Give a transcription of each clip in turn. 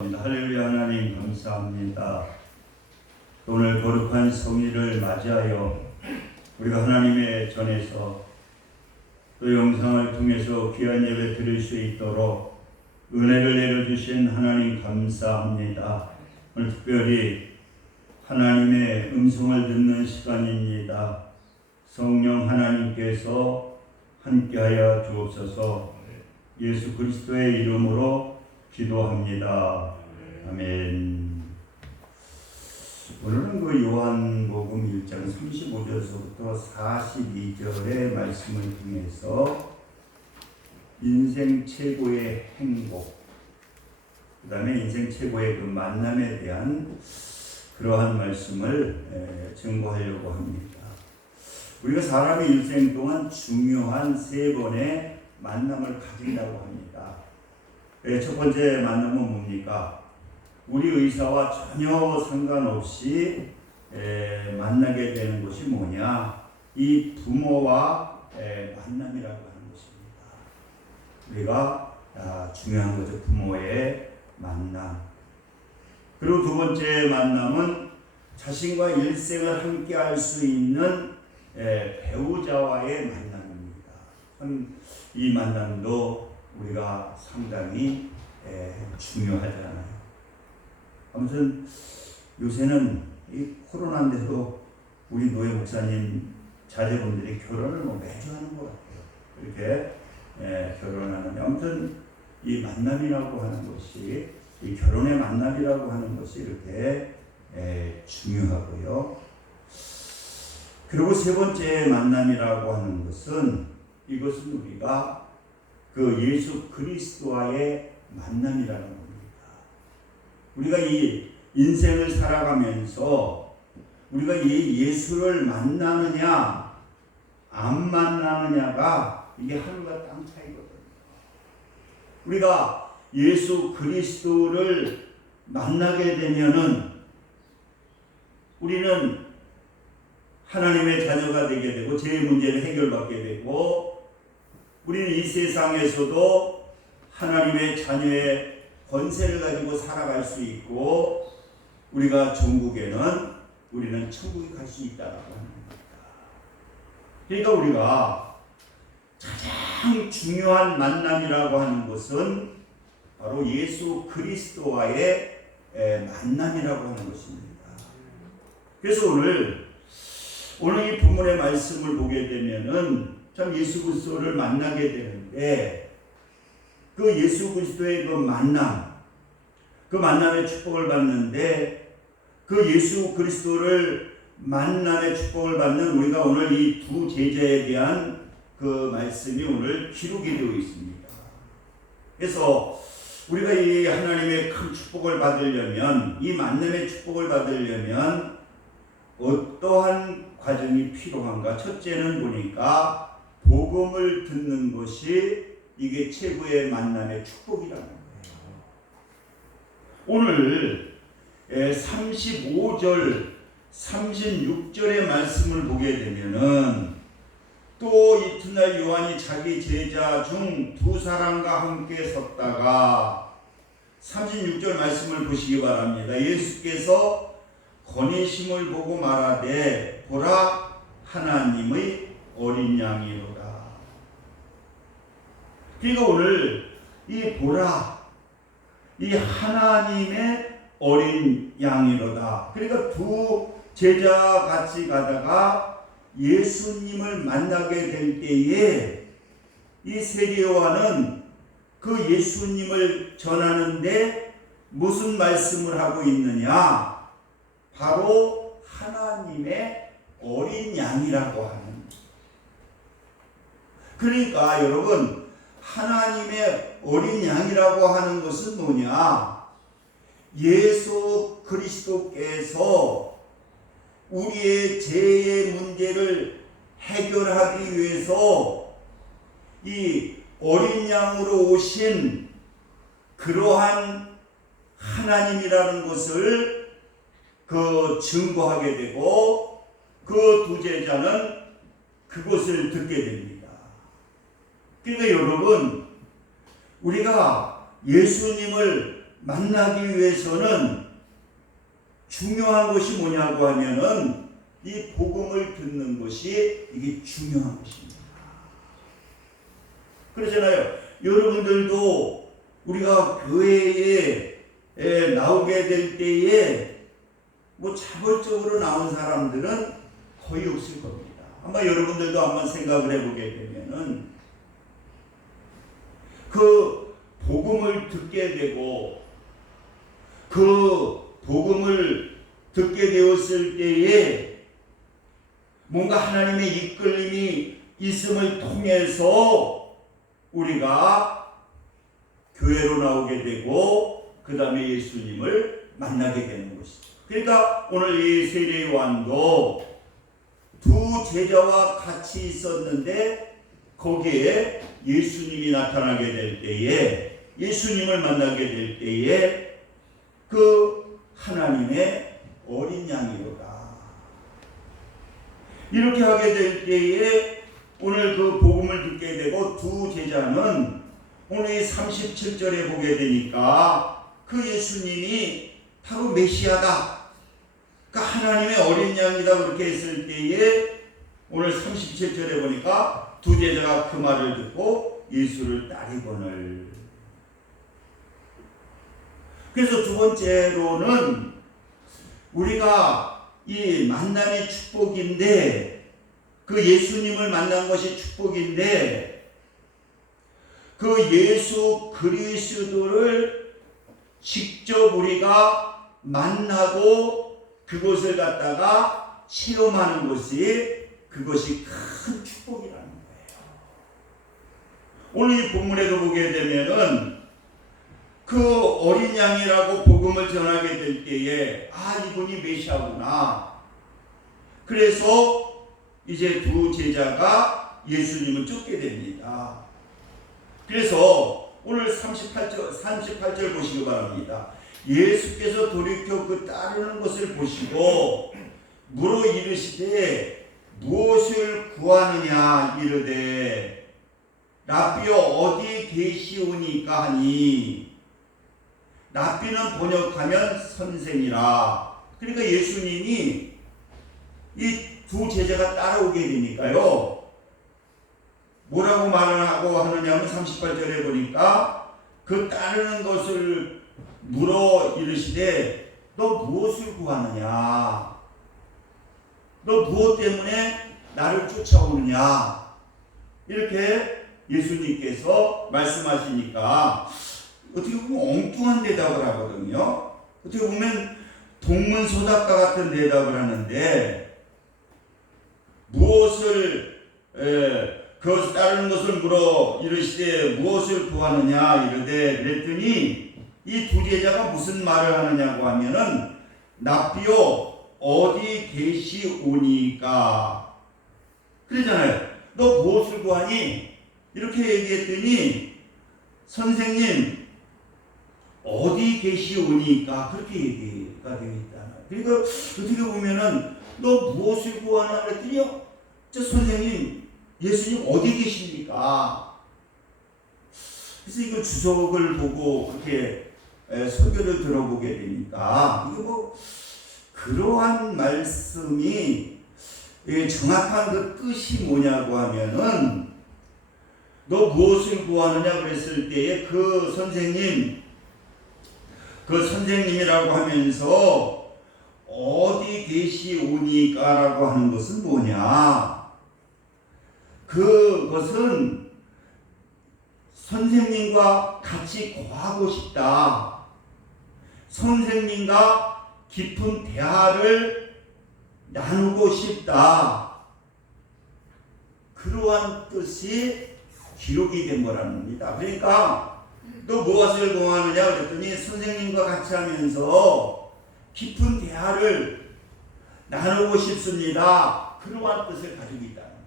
할렐루야 하나님 감사합니다. 오늘 거룩한 성일을 맞이하여 우리가 하나님의 전에서 또 영상을 통해서 귀한 예배 드릴 수 있도록 은혜를 내려주신 하나님 감사합니다. 오늘 특별히 하나님의 음성을 듣는 시간입니다. 성령 하나님께서 함께하여 주옵소서 예수 그리스도의 이름으로 기도합니다. 아멘. 오늘은 그 요한복음 1장 35절서부터 42절의 말씀을 통해서 인생 최고의 행복, 그 다음에 인생 최고의 그 만남에 대한 그러한 말씀을 에, 증거하려고 합니다. 우리가 사람의 일생 동안 중요한 세 번의 만남을 가진다고 합니다. 예, 첫 번째 만남은 뭡니까? 우리 의사와 전혀 상관없이 에, 만나게 되는 것이 뭐냐? 이 부모와 에, 만남이라고 하는 것입니다. 우리가 아, 중요한 거죠. 부모의 만남. 그리고 두 번째 만남은 자신과 일생을 함께 할 수 있는 에, 배우자와의 만남입니다. 참이 만남도 우리가 상당히 에, 중요하잖아요. 아무튼 요새는 이 코로나인데도 우리 노예 목사님 자제분들이 결혼을 뭐 매주 하는 것 같아요. 이렇게 에, 결혼하는 아무튼 이 만남이라고 하는 것이 이 결혼의 만남이라고 하는 것이 이렇게 에, 중요하고요. 그리고 세 번째 만남이라고 하는 것은 이것은 우리가 그 예수 그리스도와의 만남이라는 겁니다. 우리가 이 인생을 살아가면서 우리가 이 예수를 만나느냐 안 만나느냐가 이게 하늘과 땅 차이거든요. 우리가 예수 그리스도를 만나게 되면은 우리는 하나님의 자녀가 되게 되고 제 문제를 해결받게 되고 우리는 이 세상에서도 하나님의 자녀의 권세를 가지고 살아갈 수 있고 우리가 천국에는 우리는 천국에 갈 수 있다라고 하는 겁니다. 그러니까 우리가 가장 중요한 만남이라고 하는 것은 바로 예수 그리스도와의 에, 만남이라고 하는 것입니다. 그래서 오늘 오늘 이 본문의 말씀을 보게 되면은 참 예수 그리스도를 만나게 되는데 그 예수 그리스도의 그 만남, 그 만남의 축복을 받는데 그 예수 그리스도를 만남의 축복을 받는 우리가 오늘 이 두 제자에 대한 그 말씀이 오늘 기록이 되어 있습니다. 그래서 우리가 이 하나님의 큰 축복을 받으려면 이 만남의 축복을 받으려면 어떠한 과정이 필요한가? 첫째는 보니까 복음을 듣는 것이 이게 최고의 만남의 축복이라는 거예요. 오늘 35절, 36절의 말씀을 보게 되면은 또 이튿날 요한이 자기 제자 중 두 사람과 함께 섰다가 36절 말씀을 보시기 바랍니다. 예수께서 권위심을 보고 말하되 보라 하나님의 어린 양이로다. 그러니까 오늘 이 보라 이 하나님의 어린 양이로다. 그러니까 두 제자 같이 가다가 예수님을 만나게 될 때에 이 세계요한은 그 예수님을 전하는데 무슨 말씀을 하고 있느냐? 바로 하나님의 어린 양이라고 하는. 그러니까 여러분, 하나님의 어린 양이라고 하는 것은 뭐냐? 예수 그리스도께서 우리의 죄의 문제를 해결하기 위해서 이 어린 양으로 오신 그러한 하나님이라는 것을 그 증거하게 되고 그 두 제자는 그것을 듣게 됩니다. 그러니까 여러분 우리가 예수님을 만나기 위해서는 중요한 것이 뭐냐고 하면은 이 복음을 듣는 것이 이게 중요한 것입니다. 그러잖아요. 여러분들도 우리가 교회에 에, 나오게 될 때에 뭐 자발적으로 나온 사람들은 거의 없을 겁니다. 아마 여러분들도 한번 생각을 해보게 되면은 그 복음을 듣게 되고 그 복음을 듣게 되었을 때에 뭔가 하나님의 이끌림이 있음을 통해서 우리가 교회로 나오게 되고 그 다음에 예수님을 만나게 되는 것이죠. 그러니까 오늘 이 세례 요한도 두 제자와 같이 있었는데 거기에 예수님이 나타나게 될 때에 예수님을 만나게 될 때에 그 하나님의 어린 양이로다. 이렇게 하게 될 때에 오늘 그 복음을 듣게 되고 두 제자는 오늘 이 37절에 보게 되니까 그 예수님이 바로 메시아다. 그러니까 하나님의 어린 양이다 그렇게 했을 때에 오늘 37절에 보니까 두 제자가 그 말을 듣고 예수를 따르거늘. 그래서 두 번째로는 우리가 이 만남이 축복인데 그 예수님을 만난 것이 축복인데 그 예수 그리스도를 직접 우리가 만나고 그곳을 갖다가 체험하는 것이 그것이 큰 축복이라는. 오늘 이 본문에도 보게 되면은 그 어린 양이라고 복음을 전하게 될 때에 아 이분이 메시아구나. 그래서 이제 두 제자가 예수님을 쫓게 됩니다. 그래서 오늘 38절 38절 보시기 바랍니다. 예수께서 돌이켜 그 따르는 것을 보시고 물어 이르시되 무엇을 구하느냐 이르되 라비어 어디 계시오니까 하니? 라비는 번역하면 선생이라. 그러니까 예수님이 이 두 제자가 따라오게 되니까요. 뭐라고 말을 하고 하느냐면 38절에 보니까 그 따르는 것을 물어 이르시되 너 무엇을 구하느냐? 너 무엇 때문에 나를 쫓아오느냐? 이렇게 예수님께서 말씀하시니까 어떻게 보면 엉뚱한 대답을 하거든요 어떻게 보면 동문소답과 같은 대답을 하는데 무엇을 에, 그 따르는 것을 물어 이르시되 무엇을 구하느냐 이르되 그랬더니 이 두 제자가 무슨 말을 하느냐고 하면은 납비오 어디 계시오니까 그러잖아요. 너 무엇을 구하니? 이렇게 얘기했더니 선생님 어디 계시오니까 그렇게 얘기가 되어 있다. 그러니까 어떻게 보면은 너 무엇을 구하냐 그랬더니요. 저 선생님 예수님 어디 계십니까? 그래서 이거 주석을 보고 그렇게 에, 설교를 들어보게 되니까 이거 뭐 그러한 말씀이 예, 정확한 그 뜻이 뭐냐고 하면은 너 무엇을 구하느냐 그랬을 때에 그 선생님 그 선생님이라고 하면서 어디 계시오니까라고 하는 것은 뭐냐? 그것은 선생님과 같이 거하고 싶다. 선생님과 깊은 대화를 나누고 싶다. 그러한 뜻이 기록이 된 거라는 겁니다. 그러니까 또 무엇을 공하느냐 그랬더니 선생님과 같이 하면서 깊은 대화를 나누고 싶습니다. 그러한 뜻을 가지고 있다는 거예요.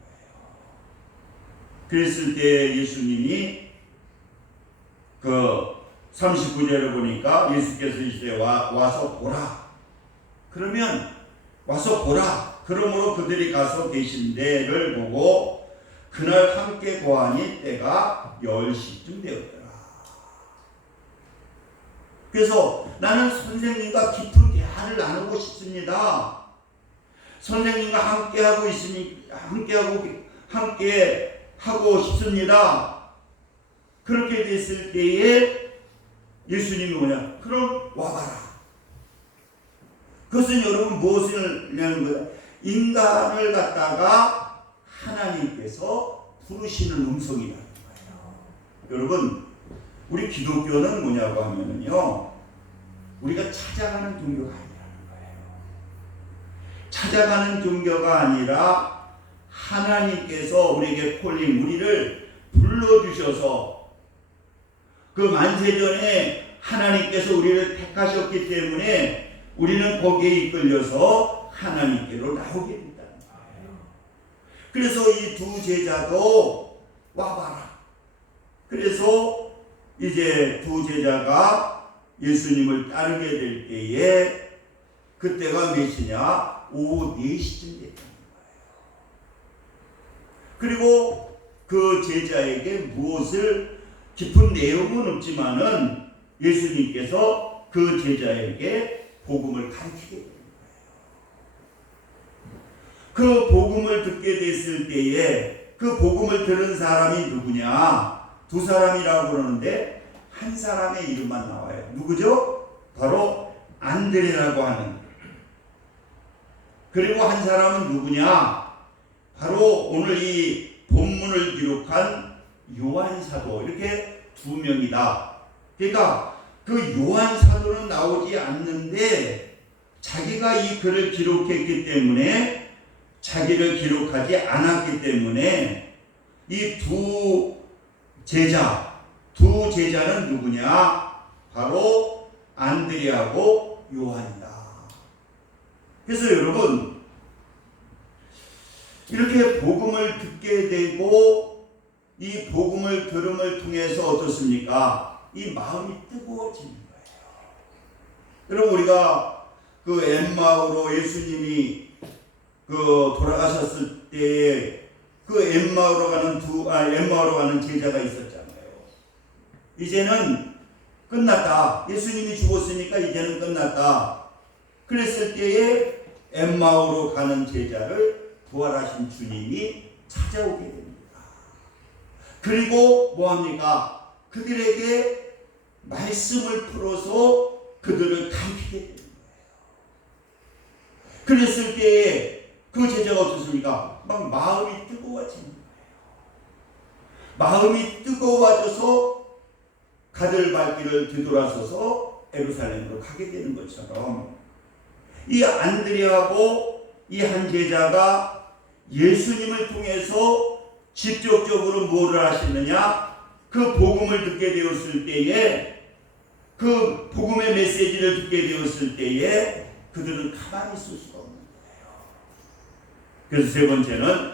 그랬을 때 예수님이 그 39절을 보니까 예수께서 이제 와, 와서 보라. 그러면 와서 보라. 그러므로 그들이 가서 계신 데를 보고 그날 함께 고하니 때가 10시쯤 되었더라. 그래서 나는 선생님과 깊은 대화를 나누고 싶습니다. 선생님과 함께 하고 있으니 함께 하고 함께 하고 싶습니다. 그렇게 됐을 때에 예수님이 뭐냐? 그럼 와봐라. 그것은 여러분 무엇을 얘기하는 거야? 인간을 갖다가 하나님 께서 부르시는 음성이라는 거예요. 여러분, 우리 기독교는 뭐냐고 하면은요, 우리가 찾아가는 종교가 아니라는 거예요. 찾아가는 종교가 아니라 하나님께서 우리에게 콜링, 우리를 불러주셔서 그 만세전에 하나님께서 우리를 택하셨기 때문에 우리는 거기에 이끌려서 하나님께로 나오게 거예요. 그래서 이 두 제자도 와봐라. 그래서 이제 두 제자가 예수님을 따르게 될 때에 그때가 몇 시냐? 오후 4시쯤 됐다는 거예요. 그리고 그 제자에게 무엇을 깊은 내용은 없지만은 예수님께서 그 제자에게 복음을 가르치게 됩니다. 그 복음을 듣게 됐을 때에 그 복음을 들은 사람이 누구냐? 두 사람이라고 그러는데 한 사람의 이름만 나와요. 누구죠? 바로 안드레라고 하는. 그리고 한 사람은 누구냐? 바로 오늘 이 본문을 기록한 요한 사도 이렇게 두 명이다. 그러니까 그 요한 사도는 나오지 않는데 자기가 이 글을 기록했기 때문에 자기를 기록하지 않았기 때문에 이 두 제자, 두 제자는 누구냐? 바로 안드레하고 요한이다. 그래서 여러분 이렇게 복음을 듣게 되고 이 복음을 들음을 통해서 어떻습니까? 이 마음이 뜨거워지는 거예요. 여러분 우리가 그 엠마오로 예수님이 그 돌아가셨을 때에 그 엠마오로 가는 두, 아, 엠마오로 가는 제자가 있었잖아요. 이제는 끝났다. 예수님이 죽었으니까 이제는 끝났다. 그랬을 때에 엠마오로 가는 제자를 부활하신 주님이 찾아오게 됩니다. 그리고 뭐합니까? 그들에게 말씀을 풀어서 그들을 가르치게 되는 거예요. 그랬을 때에 그 제자가 어떻습니까? 막 마음이 뜨거워지는 거예요. 마음이 뜨거워져서 가들 발길을 뒤돌아서서 에루살렘으로 가게 되는 것처럼 이 안드레하고 이 한 제자가 예수님을 통해서 직접적으로 뭐를 하시느냐? 그 복음을 듣게 되었을 때에 그 복음의 메시지를 듣게 되었을 때에 그들은 가만히 있을 수가 거예요. 그래서 세 번째는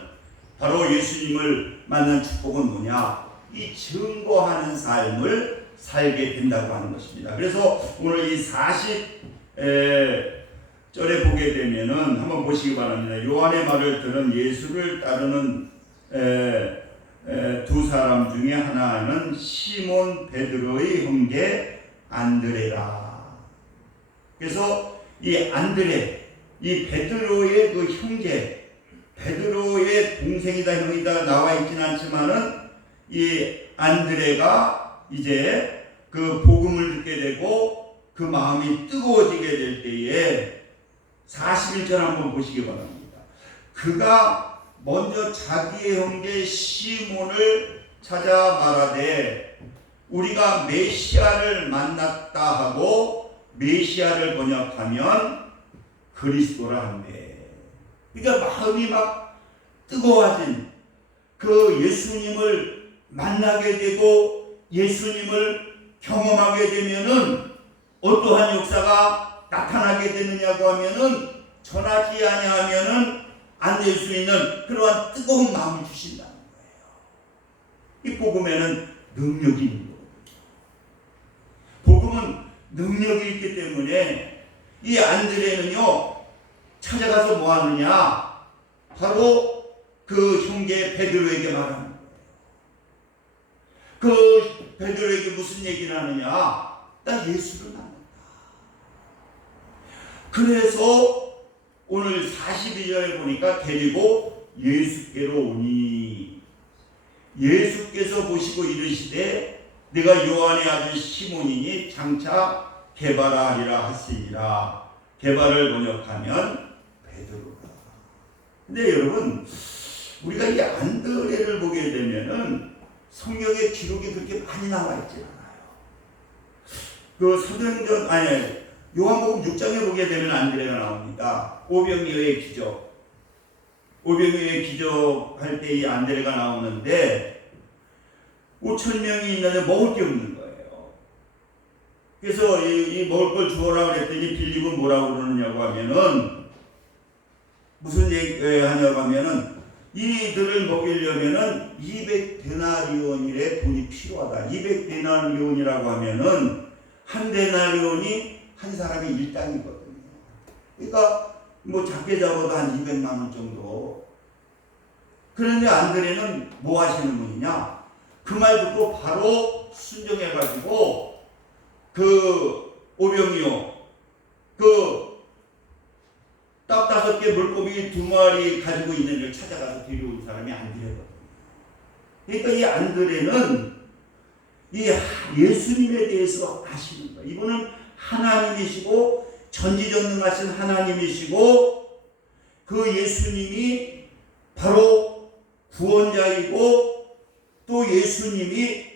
바로 예수님을 만난 축복은 뭐냐? 이 증거하는 삶을 살게 된다고 하는 것입니다. 그래서 오늘 이 40, 절에 보게 되면은 한번 보시기 바랍니다. 요한의 말을 들은 예수를 따르는 에, 에, 두 사람 중에 하나는 시몬 베드로의 형제 안드레라. 그래서 이 안드레, 이 베드로의 그 형제, 베드로의 동생이다 형이다 나와 있지는 않지만은 이 안드레가 이제 그 복음을 듣게 되고 그 마음이 뜨거워지게 될 때에 41절 한번 보시기 바랍니다. 그가 먼저 자기의 형제 시몬을 찾아 말하되 우리가 메시아를 만났다 하고 메시아를 번역하면 그리스도라 한대. 그러니까 마음이 막 뜨거워진 그 예수님을 만나게 되고 예수님을 경험하게 되면은 어떠한 역사가 나타나게 되느냐고 하면은 전하지 아니하면은 안 될 수 있는 그러한 뜨거운 마음을 주신다는 거예요. 이 복음에는 능력이 있는 거거든요. 복음은 능력이 있기 때문에 이 안드레는요 찾아가서 뭐 하느냐 바로 그 형제 베드로에게 말하는 거예요. 그 베드로에게 무슨 얘기를 하느냐 나 예수를 만나. 그래서 오늘 42절에 보니까 데리고 예수께로 오니 예수께서 보시고 이르시되 내가 요한의 아들 시몬이니 장차 개바라 하리라 하시니라 개바를 번역하면 베드로라 근데 여러분 우리가 이 안드레를 보게 되면은 성경에 기록이 그렇게 많이 나와 있지 않아요 그 사도행전 아니 요한복음 6장에 보게 되면 안드레가 나옵니다. 오병이어의 기적. 오병이어의 기적 할 때 이 안드레가 나오는데 5천 명이 있는데 먹을 게 없는 거예요. 그래서 이, 이 먹을 걸 주어라 그랬더니 빌립은 뭐라고 그러느냐고 하면은 무슨 얘기 하냐고 하면은 이들을 먹이려면은 200데나리온이래 돈이 필요하다. 200데나리온이라고 하면은 한 데나리온이 한 사람의 일당이거든요. 그러니까 뭐 작게 잡아도 한 200만 원 정도. 그런데 안드레는 뭐 하시는 분이냐? 그 말 듣고 바로 순종해가지고 그 오병이요, 그 딱 다섯 개 물고기 두 마리 가지고 있는 걸 찾아가서 데려온 사람이 안드레거든요. 그러니까 이 안드레는 이 예수님에 대해서 아시는 거예요. 이분은 하나님이시고 전지전능하신 하나님이시고 그 예수님이 바로 구원자이고 또 예수님이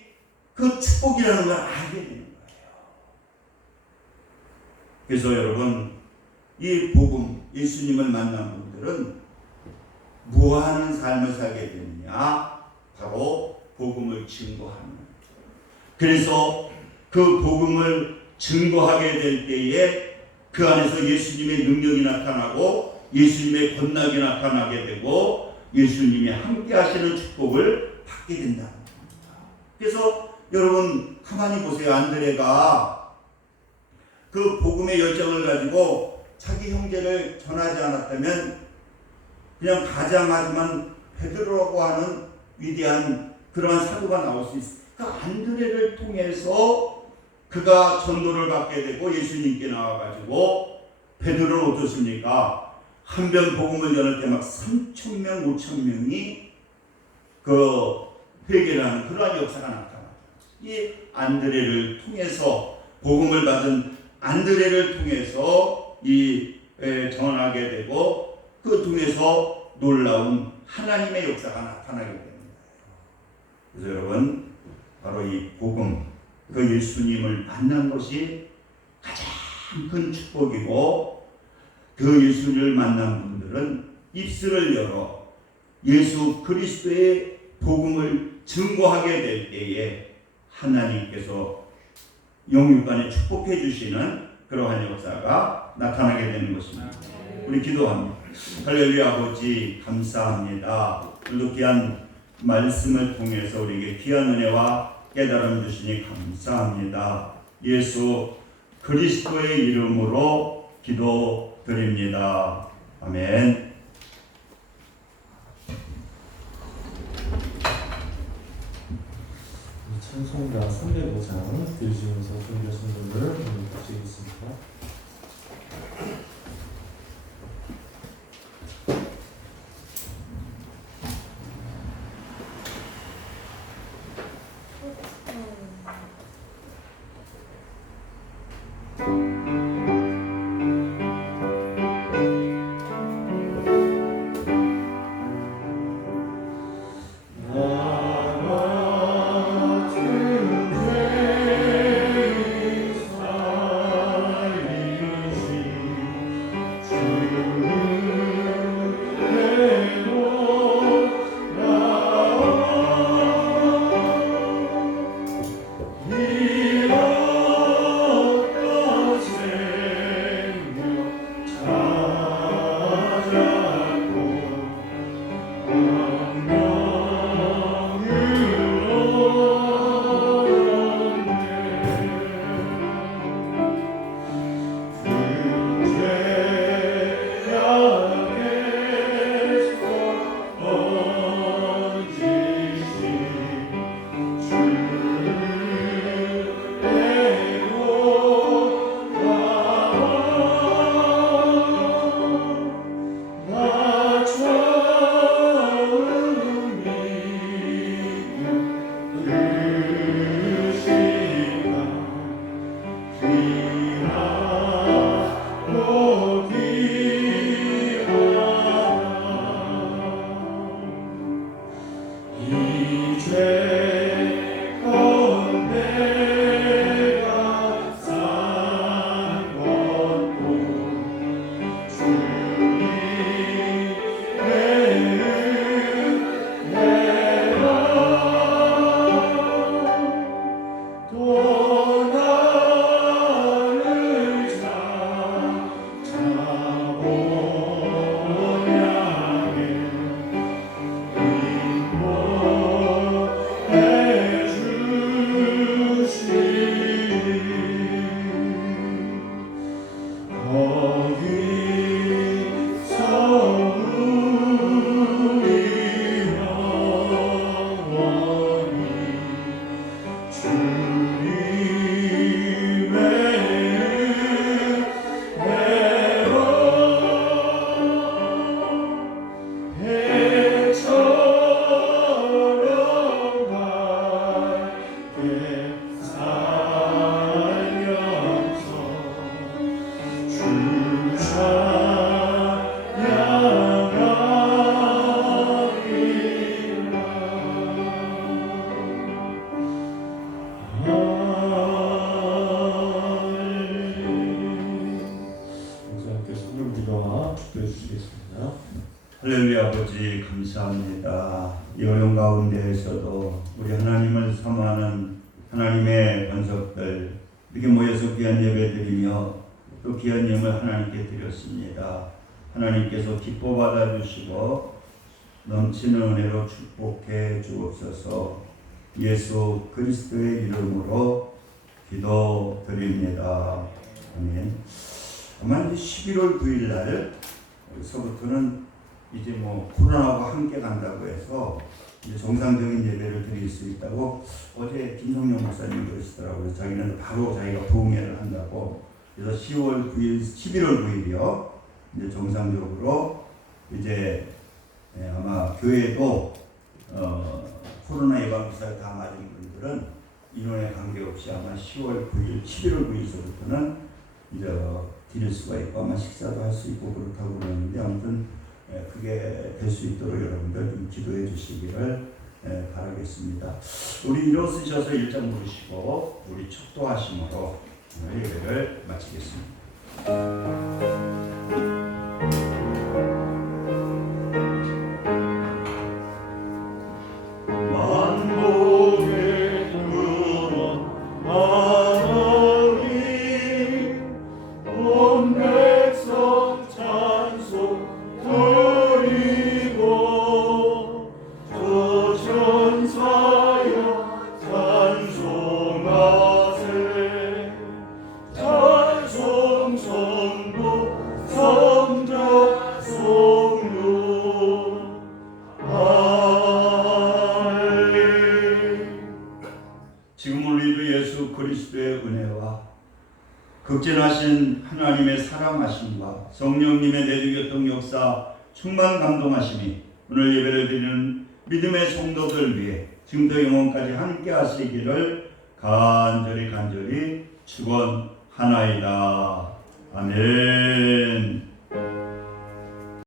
그 축복이라는 걸 알게 되는 거예요. 그래서 여러분 이 복음 예수님을 만난 분들은 무한한 삶을 살게 되느냐 바로 복음을 증거하는. 그래서 그 복음을 증거하게 될 때에 그 안에서 예수님의 능력이 나타나고 예수님의 권락이 나타나게 되고 예수님이 함께 하시는 축복을 받게 겁니다. 그래서 여러분 가만히 보세요. 안드레가 그 복음의 열정을 가지고 자기 형제를 전하지 않았다면 그냥 가장하지만 베드로라고 하는 위대한 그러한 사도가 나올 수 있어요. 그 안드레를 통해서 그가 전도를 받게 되고 예수님께 나와가지고 베드로는 어떻습니까? 한변 복음을 전할 때 막 3천 명, 5천 명이 그 회개라는 그러한 역사가 나타납니다. 이 안드레를 통해서 복음을 받은 안드레를 통해서 이 에, 전하게 되고 그 통해서 놀라운 하나님의 역사가 나타나게 됩니다. 그래서 여러분 바로 이 복음 그 예수님을 만난 것이 가장 큰 축복이고 그 예수님을 만난 분들은 입술을 열어 예수 그리스도의 복음을 증거하게 될 때에 하나님께서 영육간에 축복해 주시는 그러한 역사가 나타나게 되는 것입니다. 우리 기도합니다. 할렐루야 아버지 감사합니다. 오늘도 귀한 말씀을 통해서 우리에게 귀한 은혜와 깨달음 주시니 감사합니다. 예수 그리스도의 이름으로 기도드립니다. 아멘. 찬송가 305장 들으시면서 준비하신 분 할렐루야 아버지 감사합니다. 이 어려운 가운데에서도 우리 하나님을 사모하는 하나님의 권속들 이렇게 모여서 귀한 예배 드리며 또 귀한 예물 하나님께 드렸습니다. 하나님께서 기뻐 받아주시고 넘치는 은혜로 축복해 주옵소서 예수 그리스도의 이름으로 기도드립니다. 아멘. 아마 이제 11월 9일 날서부터는 이제 뭐 코로나와 함께 간다고 해서 이제 정상적인 예배를 드릴 수 있다고 어제 김성령 목사님 그러시더라고요. 자기는 바로 자기가 부흥회를 한다고. 그래서 10월 9일, 11월 9일이요. 이제 정상적으로 이제 예, 아마 교회도 어, 코로나 예방 주사 다 맞은 분들은 인원에 관계없이 아마 10월 9일, 11월 9일서부터는 이제 드릴 수가 있고 아마 식사도 할 수 있고 그렇다고 그러는데 아무튼 예, 그게 될 수 있도록 여러분들 좀 기도해 주시기를 예, 바라겠습니다. 우리 일어서셔서 일장 부르시고 우리 축도하심으로 오늘 예배를 마치겠습니다.